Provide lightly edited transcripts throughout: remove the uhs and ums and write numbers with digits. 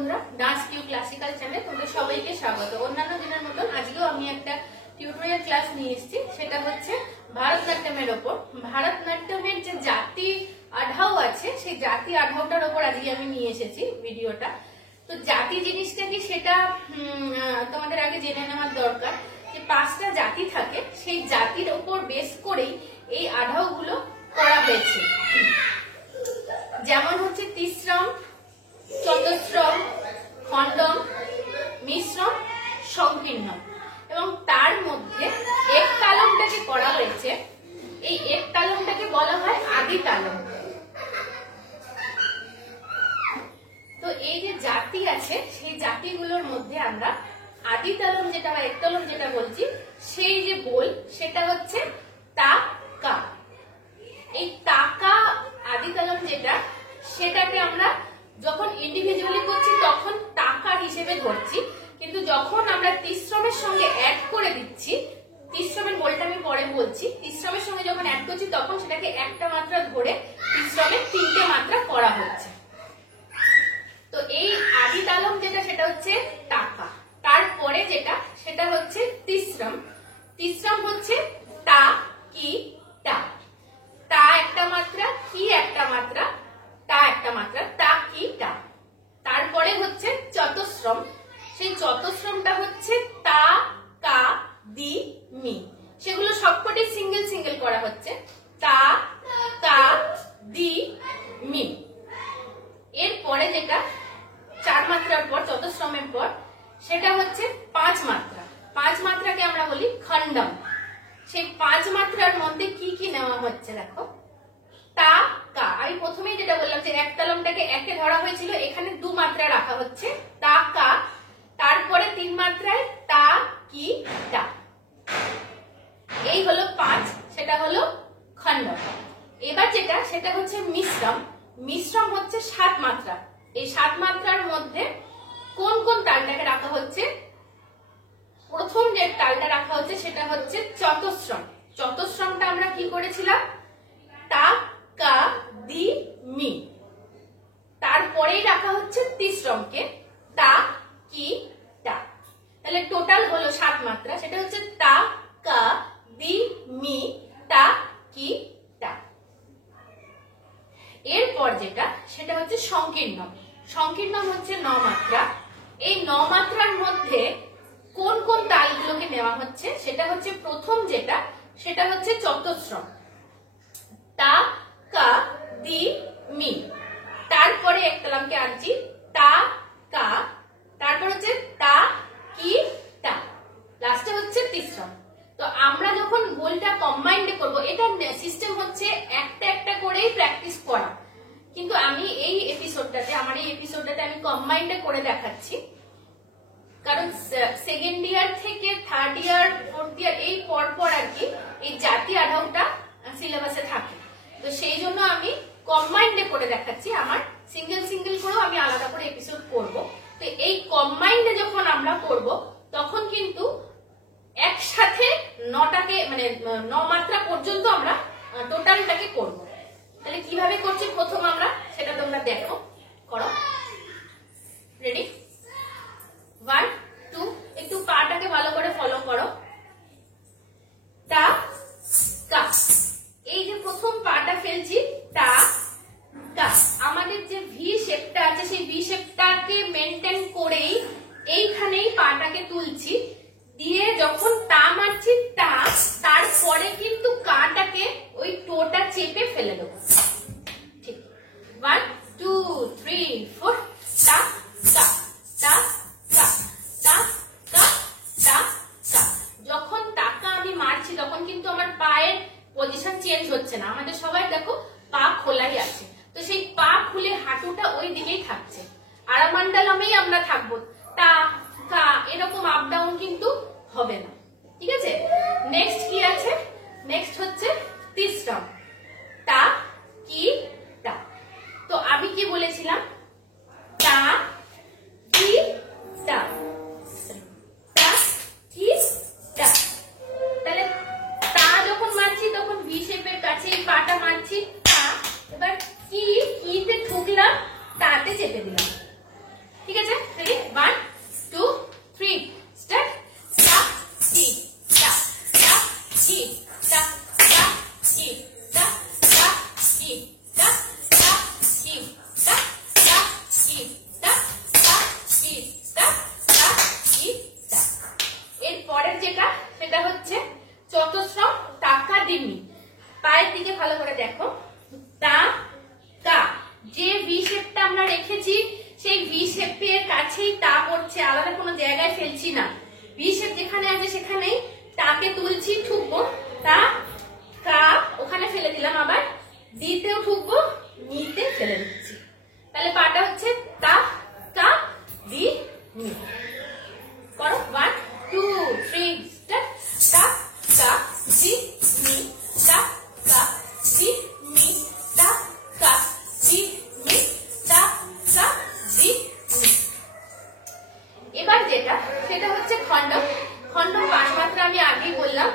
বন্ধুরা, dance Q classical চ্যানেলে তোমাদের সবাইকে স্বাগত। অন্যান্য দিনের মতন আজকেও আমি একটা টিউটোরিয়াল ক্লাস নিয়ে এসেছি, সেটা হচ্ছে ভারতনাট্যমের ওপর। ভারতনাট্যমের যে জাতি আঢাউ আছে, সেই জাতি আঢাউটার ওপর আজকে আমি নিয়ে এসেছি ভিডিওটা। তো জাতি জিনিসটা কি সেটা তোমাদের আগে জেনে নেওয়ার দরকার। যে 5টা জাতি থাকে, সেই জাতির ওপর বেস করেই এই আঢাউগুলো করা হয়েছে। যেমন হচ্ছে তিশ্রম, চতুশ্রম, খণ্ডম, মিশ্রম, সংকীর্ণম, এবং তার মধ্যে এক তালমটাকে করা হয়েছে। এই এক তালমটাকে বলা হয় আদি তালম। তো এই যে জাতি আছে, সেই জাতিগুলোর মধ্যে আমরা আদি তালম যেটা বা এক তালম যেটা বলছি, সেই যে বোল সেটা হচ্ছে তা কা। এই তাকা আদি তালম যেটা, সেটাকে আমরা যখন ইন্ডিভিজুয়ালি করছি তখন টাকা হিসেবে ধরছি, কিন্তু যখন আমরা তিশ্রমের সঙ্গে অ্যাড করে দিচ্ছি, তিশ্রমের বলটা আমি পরে বলছি, তিশ্রমের সঙ্গে যখন অ্যাড করছি তখন সেটাকে একটা মাত্রা ধরে তিশ্রমের 3টে মাত্রা করা হচ্ছে। তো এই আদি তালম যেটা সেটা হচ্ছে টাকা, তারপরে যেটা সেটা হচ্ছে তিশ্রম। তিশ্রম হচ্ছে তা কি টা, তা একটা মাত্রা, কি একটা মাত্রা, তা একটা মাত্রা, তা কি টা। তারপরে হচ্ছে চতুশ্রম, সেই চতুশ্রমটা হচ্ছে তা কা দি মি। সেগুলো সবকটি সিঙ্গেল সিঙ্গেল করা হচ্ছে, তা কা দি মি। এরপরে যেটা 4 মাত্রার পর, চতুশ্রমের পর, সেটা হচ্ছে 5 মাত্রা। 5 মাত্রাকে আমরা বলি খণ্ডম। সেই 5 মাত্রার মধ্যে কি কি নেওয়া হচ্ছে দেখো। তা কা, আমি প্রথমেই যেটা বললাম যে এক তালমটাকে একে ধরা হয়েছিল, এখানে 2 মাত্রা রাখা হচ্ছে, তা কা। তারপরে 3 মাত্রায় তা কি টা। এই হলো 5, সেটা হলো খণ্ডম। এবার যেটা সেটা হচ্ছে মিশ্রম। মিশ্রম হচ্ছে 7 মাত্রা। এই 7 মাত্রার মধ্যে কোন কোন তালটাকে রাখা হচ্ছে? প্রথম যে তালটা রাখা হচ্ছে সেটা হচ্ছে চতুশ্রম। চতুশ্রমটা আমরা কি করেছিলাম? তা কা দি মি। তারপরেই রাখা হচ্ছে তিশ্রমকে, তা কি টা। তাহলে টোটাল হলো 7 মাত্রা, সেটা হচ্ছে তা কা দি মি তা কি টা। এরপর যেটা সেটা হচ্ছে সংকীর্ণম। সংকীর্ণম হচ্ছে 9 মাত্রা। এই 9 মাত্রার মধ্যে কোন কোন তালগুলোকে নেওয়া হচ্ছে? সেটা হচ্ছে প্রথম যেটা সেটা হচ্ছে চতুশ্রম, তা কা দি মি। তারপরে এক তালমকে আনছি, তা কা। তারপর হচ্ছে তা কি টা। লাস্টে হচ্ছে তিশ্রম। তো আমরা যখন বোলটা কম্বাইন্ডে করব, এটা সিস্টেম হচ্ছে একটা একটা করেই প্র্যাকটিস করা, কিন্তু আমি এই এপিসোডটাতে, আমার এই এপিসোডটাতে আমি কম্বাইন্ডে করে দেখাচ্ছি, কারণ সেকেন্ড ইয়ার থেকে থার্ড ইয়ার, ফোর্থ ইয়ার এই পরপর আর কি এই জাতি আঢাউটা সিলেবাসে থাকে। তো সেই জন্য আমি কম্বাইন্ডে করে দেখাচ্ছি। আমার সিঙ্গেল সিঙ্গেল করেও আমি আলাদা করে এপিসোড করব। তো এই কম্বাইন্ডে যখন আমরা করব তখন কিন্তু একসাথে 9টাকে মানে 9 মাত্রা পর্যন্ত আমরা টোটালটাকে করব। তাহলে কিভাবে করছি প্রথম আমরা সেটা তোমরা দেখো, করো। রেডি? 1 2, একটু পাটাকে ভালো করে ফলো করো। তা কা, এই যে প্রথম পাটা ফেলছি, তা কা। আমাদের যে ভি শেপটা আছে, সেই ভি শেপটাকে মেনটেন করেই এইখানেই পাটাকে তুলছি, দিয়ে যখন তা মারছি তা, তারপরে কিন্তু কাটাকে ওই টোটা চেপে ফেলে দেবো। ঠিক, 1 2 3 4, তা কা তা কা তা কা তা কা। যখন টাকা আমি মারছি তখন কিন্তু আমার পায়ের পজিশন চেঞ্জ হচ্ছে না। আমাদের সবাই দেখো পা খোলাই আছে, তো সেই পা খুলে হাঁটুটা ওই দিকেই থাকছে। আরামান্ডালমেই আমরা থাকবো, তা কা, এরকম আপ ডাউন কিন্তু হবে না। ঠিক আছে? নেক্সট কি আছে? নেক্সট হচ্ছে তিশ্রম, তা কি টা। তো আমি কি বলেছিলাম? তা কি টা, তা কি টা। তাহলে তা যখন মারছি তখন ভি শেপের কাছে পাটা মারছি, তা। এবার কি, কিতে ঠুকলাম, তাতে চেপে দিলাম। ঠিক আছে? রেখেছি সেই ভি শেপের কাছেই তা পড়ছে, আলাদা কোনো জায়গায় ফেলছি না। ভি শেপ যেখানে আছে সেখানেই তাকে তুলছি, ঠুকবো, তা কা ওখানে ফেলে দিলাম, আবার দিতেও ঠুকবো, নিতে ফেলে দিচ্ছি। তাহলে পাটা হচ্ছে তা কা দি নি। করো 1 2 3 স্টার্ট। তা কা দি নি, তা কা দি নি, তা কা দি নি, তা কা দি নি। এবার যেটা সেটা হচ্ছে খণ্ডম। খণ্ডম 5 মাত্রা আমি আগেই বললাম।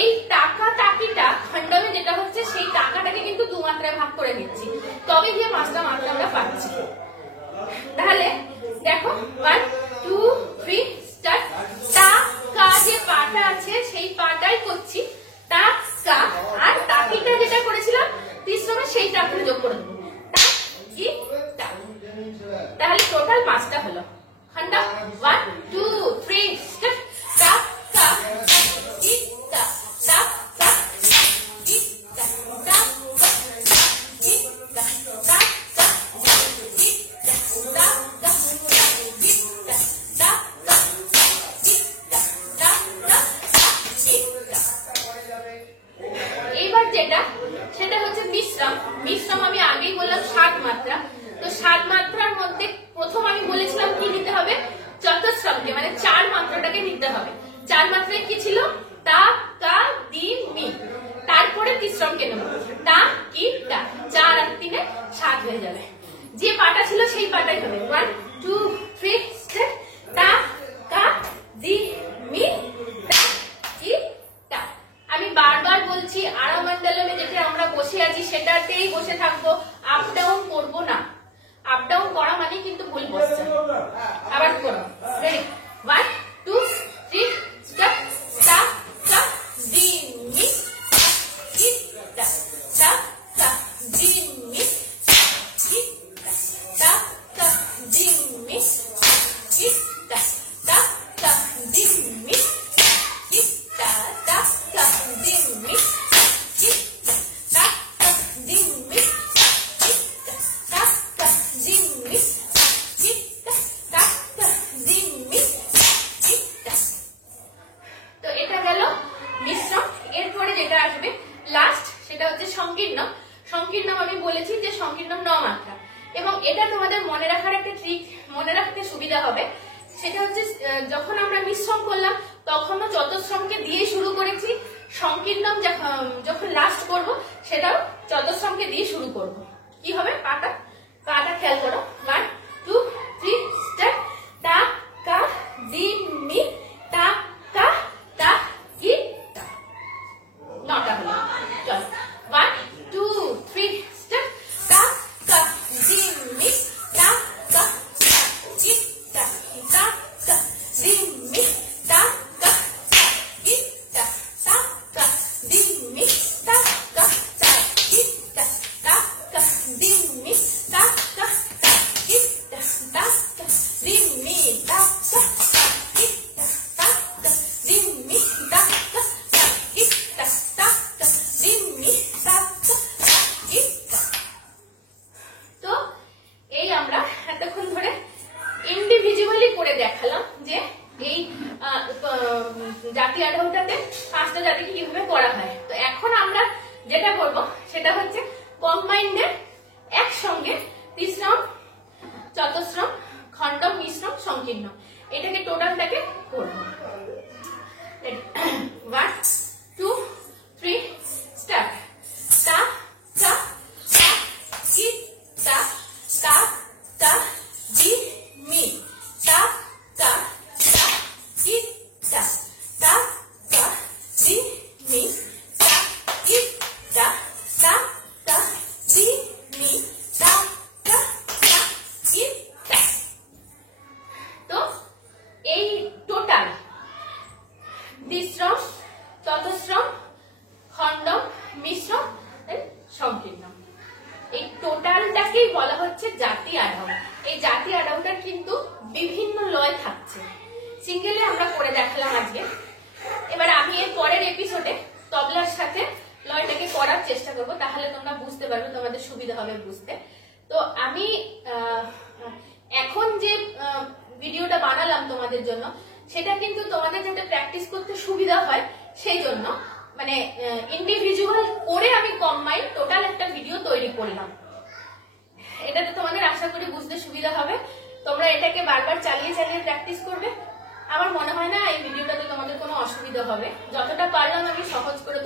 এই টাকা টাকিটা খণ্ডমে যেটা হচ্ছে সেই টাকাটাকে কিন্তু 2 মাত্রায় ভাগ করে নিচ্ছি, তবে গিয়ে 5টা মাত্রা আমরা পাচ্ছি। তাহলে দেখো 1 2 3 স্টার্ট। টা কা যে পাটা আছে সেই পাটাই করছি, টা কা, আর টাকিটা যেটা করেছিলাম তিশ্রমে সেই টাকিটা যোগ করে দেবো, টা কি টা। তাহলে টোটাল 5টা হলো। খণ্ডম 1 2 3 স্টার্ট। টা কা কি টা, টা কা কি টা, টা কা কি টা, টা কা কি টা, টা কা কি টা, টা কা কি টা, টা কা কি টা। এইবার যেটা সেটা হচ্ছে মিশ্রম। মিশ্রম আমি আগেই বললাম 7 মাত্রা। তো 7 মাত্রার মধ্যে প্রথম আমি বলেছিলাম কি নিতে হবে, চতুশ্রমকে, মানে 4 মাত্রাটাকে নিতে হবে। 4 মাত্রায় কি ছিল, তা কা দি মি, তারপরে তিশ্রমকে নেব, তা কি টা, 4 আর 3 এ 7 হয়ে যাবে। যে পাটা ছিল সেই পাটাই হবে। 1 2 3 স্টার্ট। তা কা দি মি, তা কি টা। আমি বারবার বলছি আরামণ্ডলমে যেটা আমরা বসে আছি সেটাতেই বসে থাকবো, আপ ডাউন করবো না। আপ ডাউন করা মানে কিন্তু ভুল বসছে। আবার করো, রেডি 1 2 3 স্টার্ট। তা কা দি মি, কি টা, তা কা দি মি, কি টা, তা কা দি মি, কি টা, তা কা দি মি, কি টা, তা কা দি মি, কি টা, তা কা দি মি, কি টা, তা কা দি মি, কি টা, তা কা দি মি, কি টা। তো এটা গেল মিশ্রম। এরপরে যেটা আসবে লাস্ট সেটা হচ্ছে সংকীর্ণম। সংকীর্ণম আমি বলেছি যে সংকীর্ণম 9 মাত্রা, এবং এটা তোমাদের মনে রাখার একটা ট্রিক, মনে রাখতে সুবিধা হবে। সেটা হচ্ছে যখন আমরা মিশ্রম করলাম তখনও চতুশ্রমকে দিয়ে শুরু করেছি, সংকীর্ণম যখন লাস্ট করব সেটাও চতুশ্রমকে দিয়ে শুরু করব। কি হবে, পাটা পাটা খেয়াল করো। 1 2 3 স্টার্ট। তা কা দি মি, তা কা তা কি টা। 9টা হলো। চল 1 2 3 স্টার্ট। তা কা দি মি, তা কা তা কি টা, তা কা দি মি, তা কা তা কি টা, তা কা দি মি, তা কা তা কি টা, তা কা দি মি, তা কা তা কি টা, তা কা দি মি, তা কা তা কি টা, তা কা দি মি, তা কা তা কি টা, তা কা দি মি, তা কা তা কি টা। তো এই আমরা এতক্ষণ ধরে ইন্ডিভিজুয়ালি করে দেখালাম যে এই জাতি আঢাউটাতে 5টা জাতিকে কিভাবে করা হয়। তো এখন আমরা যেটা করব সেটা হচ্ছে কম্বাইন্ডের একসঙ্গে তিশ্রম, চতুশ্রম, খণ্ডম, মিশ্রম, সংকীর্ণম, এটাকে টোটালটাকে করব। 1 2 3 স্টার্ট। তা কা তা কি টা, তা কা দি মি, তা কা তা কি টা, তা কা দি মি, তা কি টা, তা কা দি মি, তা কা তা কি টা। তো এই টোটাল তিশ্রম, চতুশ্রম, খণ্ডম, মিশ্রম, সংকীর্ণম, এই টোটালটাকেই বলা হচ্ছে জাতি আঢাউ। এই জাতি আঢাউটার কিন্তু বিভিন্ন লয় থাকছে। সিঙ্গেলে আমরা করে দেখালাম আজকে। এবার আমি এর পরের এপিসোডে তবলার সাথে লয়টাকে করার চেষ্টা করবো, তাহলে তোমরা বুঝতে পারবে, তোমাদের সুবিধা হবে বুঝতে। তো আমি এখন যে ভিডিওটা বানালাম তোমাদের জন্য, সেটা কিন্তু তোমাদের যাতে প্র্যাকটিস করতে সুবিধা হয় সেই জন্য, মানে ইন্ডিভিজুয়াল করে আমি কম্বাইন টোটাল একটা ভিডিও তৈরি করলাম। এটাতে তোমাদের আশা করি বুঝতে সুবিধা হবে। তোমরা এটাকে বারবার চালিয়ে চালিয়ে প্র্যাকটিস করবে। আমার মনে হয় না এই ভিডিওটাতে তোমাদের কোনো অসুবিধা হবে। যতটা পারলাম আমি সহজ করে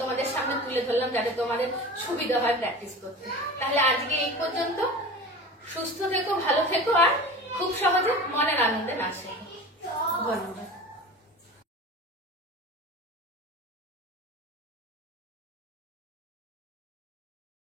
তোমাদের সামনে তুলে ধরলাম, যাতে তোমাদের সুবিধা হয় প্র্যাকটিস করতে। তাহলে আজকে এই পর্যন্ত। সুস্থ থেকো, ভালো থেকো, আর খুব সহজে মনের আনন্দে নাচ শেখো। ধন্যবাদ।